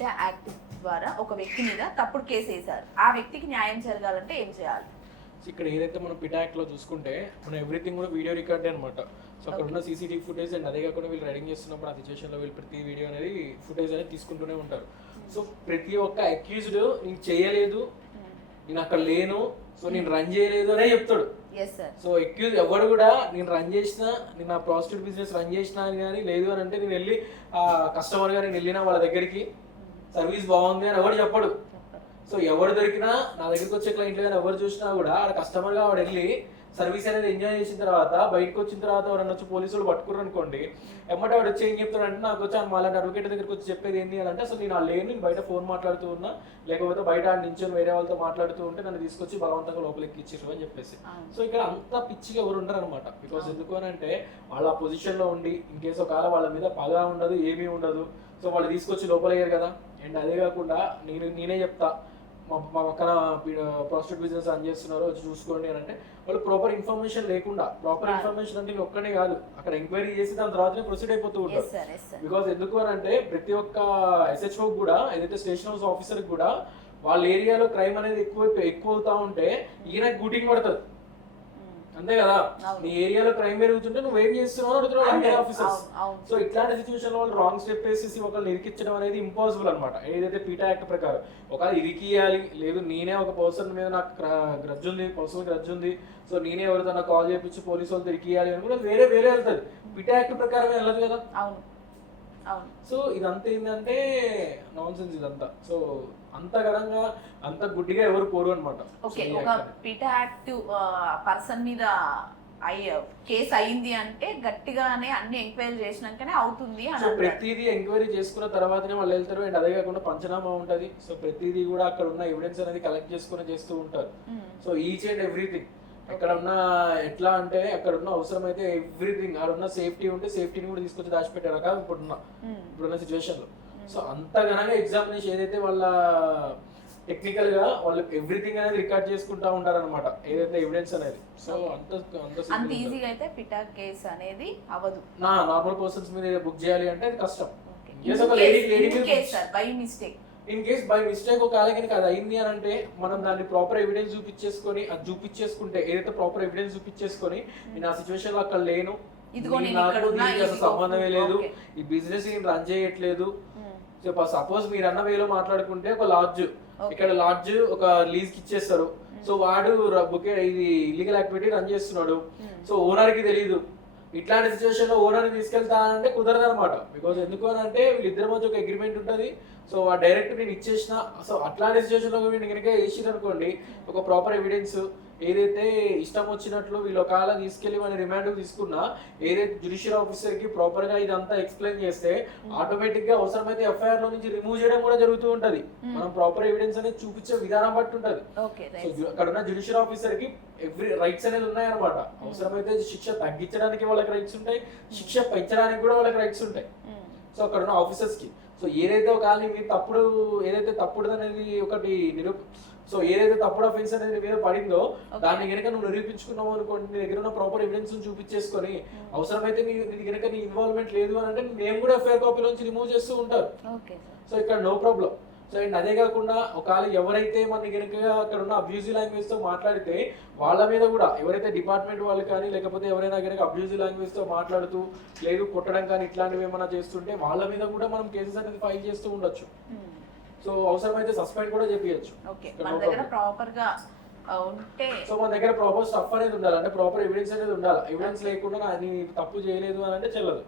పిటా act ద్వారా ఒక వ్యక్తి మీద తప్పుడు కేసు వేశారు. ఆ వ్యక్తికి న్యాయం జరగాలంటే ఏం చేయాలి? ఇక్కడ ఏదైతే మనం పిటా యాక్ట్లో చూసుకుంటే మనం ఎవ్రీథింగ్ కూడా వీడియో రికార్డే అనమాట. సో అక్కడ ఉన్న సీసీటీవీ ఫుటేజ్ అండ్ అదే కాకుండా వీళ్ళు రైడింగ్ చేస్తున్నప్పుడు ఆ సిచ్యువేషన్లో వీళ్ళు ప్రతి వీడియో అనేది ఫుటేజ్ అనేది తీసుకుంటూనే ఉంటారు. సో ప్రతి ఒక్క అక్యూజ్డ్ నేను చేయలేదు, నేను అక్కడ లేను, సో నేను రన్ చేయలేదు అనే చెప్తాడు. సో అక్యూజ్ ఎవడు కూడా నేను రన్ చేసిన, నేను ఆ ప్రాస్టిట్యూట్ బిజినెస్ రన్ చేసినా అని కానీ లేదు అని అంటే నేను వెళ్ళి ఆ కస్టమర్ గా నేను వెళ్ళిన వాళ్ళ దగ్గరికి సర్వీస్ బాగుంది అని ఎవడు చెప్పడు. సో ఎవరు దొరికినా నా దగ్గరికి వచ్చే క్లయింట్లు కానీ ఎవరు చూసినా కూడా ఆడ కస్టమర్ గా వాడు వెళ్ళి సర్వీస్ అనేది ఎంజాయ్ చేసిన తర్వాత బయటకు వచ్చిన తర్వాత ఎవరన్నా వచ్చి పోలీసులు పట్టుకున్నారు అనుకోండి, ఎమ్మటే వాడు వచ్చి ఏం చెప్తాడంటే నాకు వచ్చి మళ్ళీ అడ్వకేట్ దగ్గరికి వచ్చి చెప్పేది ఏంటి అని అంటే, అసలు నేను ఆ లేను, నేను బయట ఫోన్ మాట్లాడుతూ ఉన్నా, లేకపోతే బయట నించొని వేరే వాళ్ళతో మాట్లాడుతూ ఉంటే నన్ను తీసుకొచ్చి బలవంతంగా లోపలికి ఇచ్చిర్రు అని చెప్పేసి. సో ఇక్కడ అంత పిచ్చిగా ఎవరు ఉండరు అనమాట. బికాస్ ఎందుకు అని అంటే వాళ్ళ పొజిషన్ లో ఉండి ఇన్ కేసు ఒకవేళ వాళ్ళ మీద పగ ఉండదు, ఏమీ ఉండదు, సో వాళ్ళు తీసుకొచ్చి లోపలయ్యారు కదా. అండ్ అదే కాకుండా నేనే చెప్తా మా పక్కన ప్రాస్టిట్యూట్ బిజినెస్ రన్ చేస్తున్నారు వచ్చి చూసుకోండి అని అంటే వాళ్ళు ప్రాపర్ ఇన్ఫర్మేషన్ లేకుండా, ప్రాపర్ ఇన్ఫర్మేషన్ అంటే ఒక్కనే కాదు అక్కడ ఎంక్వైరీ చేసి దాని తర్వాతనే ప్రొసీడ్ అయిపోతూ ఉంటారు. బికాస్ ఎందుకు అని అంటే ప్రతి ఒక్క SHO కూడా ఏదైతే స్టేషన్ హౌస్ ఆఫీసర్ కూడా వాళ్ళ ఏరియాలో క్రైమ్ అనేది ఎక్కువ అవుతా ఉంటే ఈయనకి గూటింగ్ పడుతుంది, అంతే కదా. నీ ఏరియాలో క్రైమ్ పెరుగుతుంటే నువ్వు ఏం చేస్తున్నావు అడుగుతున్నావు ఆఫీసర్స్. సో ఇట్లాంటి సిచ్యువేషన్ లో వాళ్ళు రాంగ్ స్టెప్ వేసేసి ఒకళ్ళు ఇరికించడం అనేది ఇంపాసిబుల్ అనమాట. ఏదైతే పీటా యాక్ట్ ప్రకారం ఒకవేళ ఇరికియాలి లేదు, నేనే ఒక పర్సన్ మీద నాకు గ్రడ్జ్ ఉంది, పర్సనల్ గ్రడ్జ్ ఉంది, సో నేనే ఎవరితో నాకు కాల్ చేయించి పోలీసు వాళ్ళతో ఇరికియాలి అని కూడా వేరే వెళ్తుంది. పీటా యాక్ట్ ప్రకారమే వెళ్ళదు కదా. సో ఇదంతా ఏంటంటే నాన్ సెన్స్ ఇదంతా. సో అంత ఘనంగా అంత గుడ్డిగా ఎవరు కోరు అనమాట. ఓకే, ఒక పీటా యాక్ట్ పర్సన్ మీద కేసు అయింది అంటే గట్టిగానే అన్ని ఎంక్వైరీ చేసినాకనే అవుతుంది అని. ప్రతిదీ ఎంక్వైరీ చేసుకున్న తర్వాతనే వాళ్ళు వెళ్తారు. అండ్ అదే కాకుండా పంచనామా ఉంటది. సో ప్రతిదీ కూడా అక్కడ ఉన్న ఎవిడెన్స్ అనేది కలెక్ట్ చేసుకుని చేస్తూ ఉంటారు. సో ఈచ్ అండ్ ఎవ్రీథింగ్ అక్కడ ఉన్న ఎట్లా అంటే అక్కడ ఉన్న అవసరం అయితే ఎవ్రీథింగ్ అక్కడ ఉన్న సేఫ్టీ ఉంటే సేఫ్టీని కూడా తీసుకొచ్చి దాచిపెట్టారు కదా ఇప్పుడున్న సిచ్యువేషన్ లో. సో అంత ఘనంగా ఎగ్జామినేషన్ ఏదైతే వాళ్ళ టెక్నికల్ గా వాళ్ళు ఎవ్రీథింగ్ అనేది రికార్డ్ చేసుకుంటా ఉంటారు అనమాట, ఏదైతే ఎవిడెన్స్ అనేది. సో అంత ఈజీగా అయితే పిటా కేసు అనేది అవ్వదు. నార్మల్ పర్సన్స్ మీద బుక్ చేయాలి అంటే అది కష్టం. ఇన్ కేస్ బై మిస్టేక్ ఒక అలాగే అది అయింది అని అంటే మనం దాన్ని ప్రాపర్ ఎవిడెన్స్ చూపించేసుకొని అది చూపించేసుకుంటే ఏదైతే ప్రాపర్ ఎవిడెన్స్ చూపించేసుకొని నేను ఆ సిచ్యువేషన్ లో అక్కడ లేను, అసలు సంబంధమే లేదు, ఈ బిజినెస్ నేను రన్ చేయట్లేదు. సపోజ్ మీరు అన్న వేలో మాట్లాడుకుంటే ఒక లాడ్జ్, ఇక్కడ లాడ్జ్ ఒక లీజ్ కి ఇచ్చేస్తారు. సో వాడు ఇది ఇల్లీగల్ యాక్టివిటీ రన్ చేస్తున్నాడు, సో ఓనర్ కి తెలియదు. ఇట్లాంటి సిచ్యువేషన్ లో ఓనర్ ని తీసుకెళ్తానంటే కుదరదు అనమాట. బికాస్ ఎందుకు అని అంటే వీళ్ళిద్దరి మధ్య ఒక అగ్రిమెంట్ ఉంటుంది. సో ఆ డైరెక్ట్ నేను ఇచ్చేసిన, సో అట్లాంటి సిచ్యువేషన్ లో నేను కనుక వేసిన అనుకోండి ఒక ప్రాపర్ ఎవిడెన్స్ ఏదైతే ఇష్టం వచ్చినట్లు వీళ్ళు ఒకవేళ తీసుకెళ్లి మన రిమాండ్ తీసుకున్నా ఏదైతే జ్యుడిషియల్ ఆఫీసర్ కి ప్రాపర్ గా ఇదంతా ఎక్స్ప్లెయిన్ చేస్తే ఆటోమేటిక్ గా అవసరమైతే FIR లో నుంచి రిమూవ్ చేయడం కూడా జరుగుతూ ఉంటది. మనం ప్రాపర్ ఎవిడెన్స్ అనేది చూపించే విధానం బట్టి ఉంటది. సో అక్కడ ఉన్న జ్యుడిషియల్ ఆఫీసర్ కి ఎవ్రీ రైట్స్ అనేది ఉన్నాయన్నమాట. అవసరమైతే శిక్ష తగ్గించడానికి వాళ్ళకి రైట్స్ ఉంటాయి, శిక్ష పెంచడానికి కూడా వాళ్ళకి రైట్స్ ఉంటాయి. సో అక్కడ ఉన్న ఆఫీసర్స్ కి సో ఏదైతే ఒకవేళ మీరు తప్పుడు ఏదైతే తప్పుడు అనేది ఒకటి సో ఏదైతే తప్పుడు అఫెన్స్ అనేది మీద పడిందో దాన్ని కనుక నువ్వు నిరూపించుకున్నావు అనుకోండి, నీ దగ్గర ఉన్న ప్రాపర్ ఎవిడెన్స్ చూపించేసుకొని అవసరమైతే నీ కనుక నీ ఇన్వాల్వ్మెంట్ లేదు అని అంటే మేము కూడా FIR కాపీ నుంచి రిమూవ్ చేస్తూ ఉంటారు. సో ఇక్కడ నో ప్రాబ్లం. సో అండ్ అదే కాకుండా ఒకవేళ ఎవరైతే మన కనుక అక్కడ ఉన్న అబ్యూజివ్ లాంగ్వేజ్ తో మాట్లాడితే వాళ్ళ మీద కూడా ఎవరైతే డిపార్ట్మెంట్ వాళ్ళు కానీ లేకపోతే ఎవరైనా కనుక అబ్యూజివ్ లాంగ్వేజ్ తో మాట్లాడుతూ లేదు కొట్టడం కానీ ఇట్లాంటివి ఏమైనా చేస్తుంటే వాళ్ళ మీద కూడా మనం కేసెస్ అనేది ఫైల్ చేస్తూ ఉండొచ్చు. సో అవసరమైతే సస్పెండ్ కూడా చేపియచ్చు. సో మన దగ్గర ప్రాపర్ స్టఫ్ అనేది ఉండాలి, అంటే ప్రాపర్ ఎవిడెన్స్ అనేది ఉండాలి. ఎవిడెన్స్ లేకుండా నేను తప్పు చేయలేదు అని అంటే చెల్లదు.